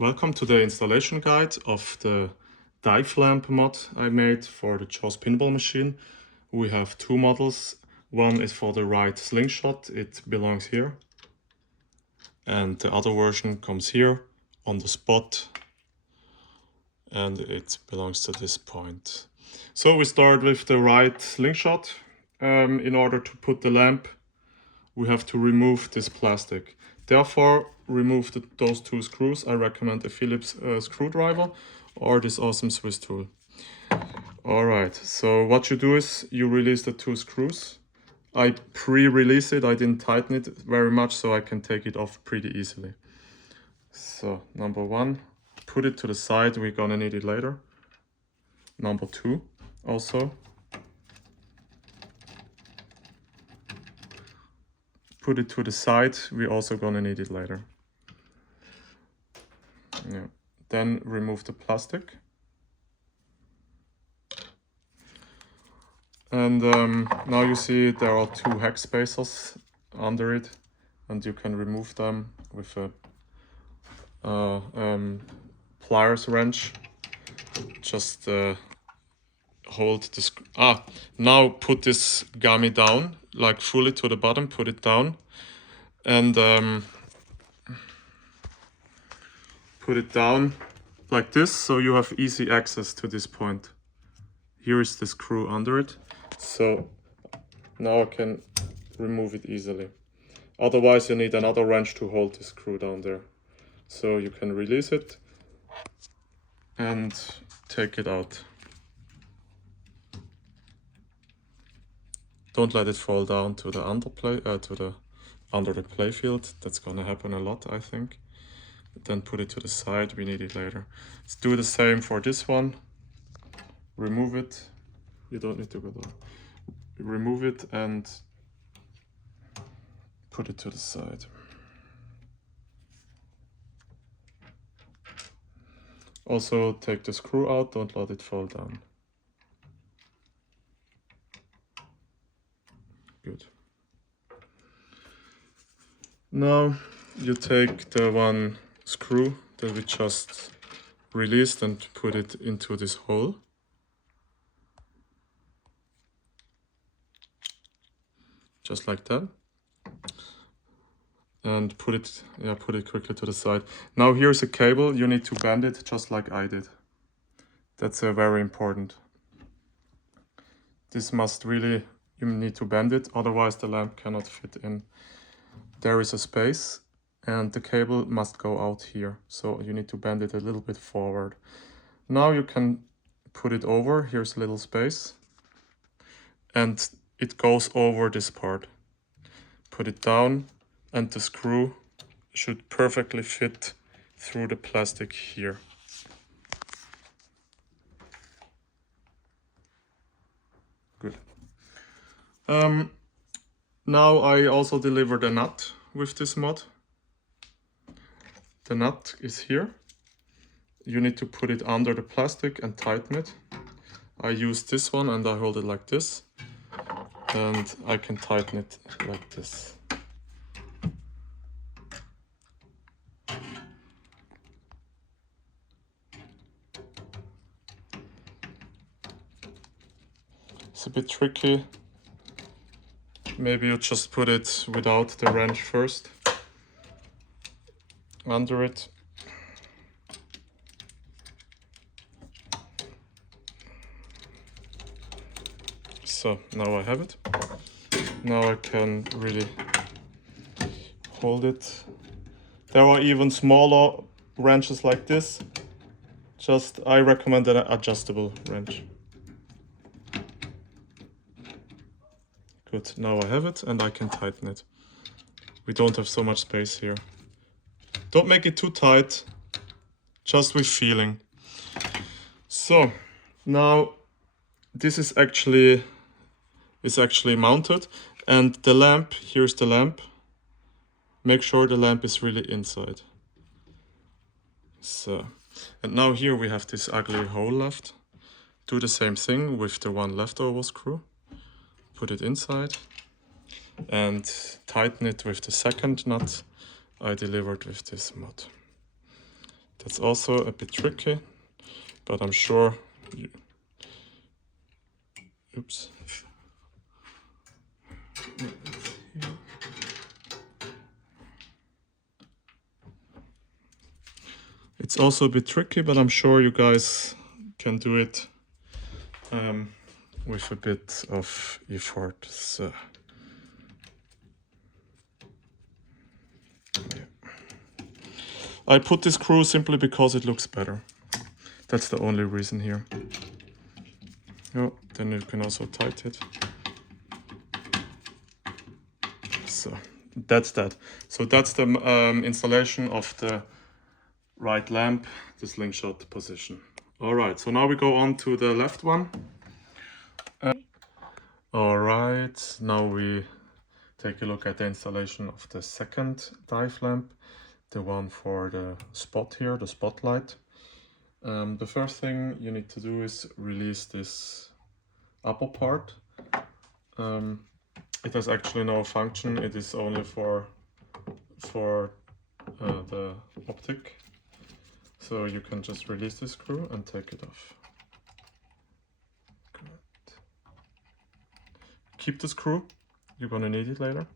Welcome to the installation guide of the dive lamp mod I made for the Jaws pinball machine. We have two models. One is for the right slingshot, it belongs here. And the other version comes here on the spot and it belongs to this point. So we start with the right slingshot. In order to put the lamp, we have to remove this plastic. Therefore, remove those two screws. I recommend a Phillips screwdriver or this awesome Swiss tool. Alright, so what you do is you release the two screws. I pre-release it, I didn't tighten it very much, so I can take it off pretty easily. So, number one, put it to the side, we're gonna need it later. Number two, also. Put it to the side, we're also gonna need it later. Yeah. Then remove the plastic. And now you see there are two hex spacers under it, and you can remove them with a pliers wrench. Just hold this. Now put this gummy down, like fully to the bottom. Put it down, and put it down like this, so you have easy access to this point. Here is the screw under it, so now I can remove it easily. Otherwise you need another wrench to hold the screw down there. So you can release it and take it out. Don't let it fall down to the under the playfield. That's gonna happen a lot, I think. Then put it to the side, we need it later. Let's do the same for this one. Remove it. You don't need to go down. Remove it and put it to the side. Also take the screw out, don't let it fall down. Good. Now you take the one screw that we just released and put it into this hole. Just like that. And put it quickly to the side. Now here's a cable, you need to bend it just like I did. That's very important. This must really, you need to bend it, otherwise the lamp cannot fit in. There is a space and the cable must go out here, so you need to bend it a little bit forward. Now you can put it over, here's a little space, and it goes over this part. Put it down, and the screw should perfectly fit through the plastic here. Good. Now I also delivered a nut with this mod. The nut is here. You need to put it under the plastic and tighten it. I use this one and I hold it like this. And I can tighten it like this. It's a bit tricky. Maybe you just put it without the wrench first. Under it. So now I have it. Now I can really hold it. There are even smaller wrenches like this. I recommend an adjustable wrench. Good, now I have it and I can tighten it. We don't have so much space here. Don't make it too tight, just with feeling. So now this is actually mounted, and the lamp, here's the lamp. Make sure the lamp is really inside. So, and now here we have this ugly hole left. Do the same thing with the one leftover screw. Put it inside and tighten it with the second nut I delivered with this mod. That's also a bit tricky, but I'm sure you... Oops. It's also a bit tricky, but I'm sure you guys can do it with a bit of effort. So, yeah. I put this screw simply because it looks better. That's the only reason here. Oh, then you can also tighten it. So that's that. So that's the installation of the right lamp, the slingshot position. All right, so now we go on to the left one. All right, now we take a look at the installation of the second dive lamp, the one for the spot here, the spotlight. The first thing you need to do is release this upper part. It has actually no function, it is only for the optic. So you can just release the screw and take it off. Good. Keep the screw, you're gonna need it later.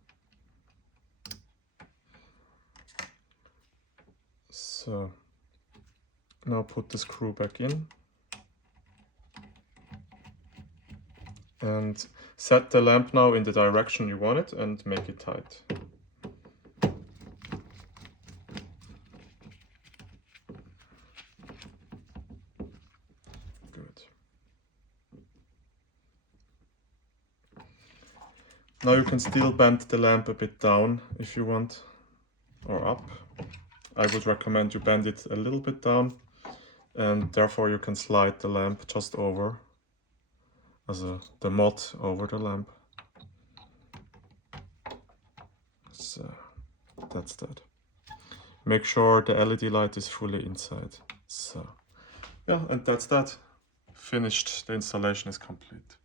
So now put the screw back in and set the lamp now in the direction you want it and make it tight. Good. Now you can still bend the lamp a bit down if you want, or up. I would recommend you bend it a little bit down, and therefore you can slide the lamp just over, the mod over the lamp. So that's that. Make sure the LED light is fully inside. So yeah, and that's that. Finished. The installation is complete.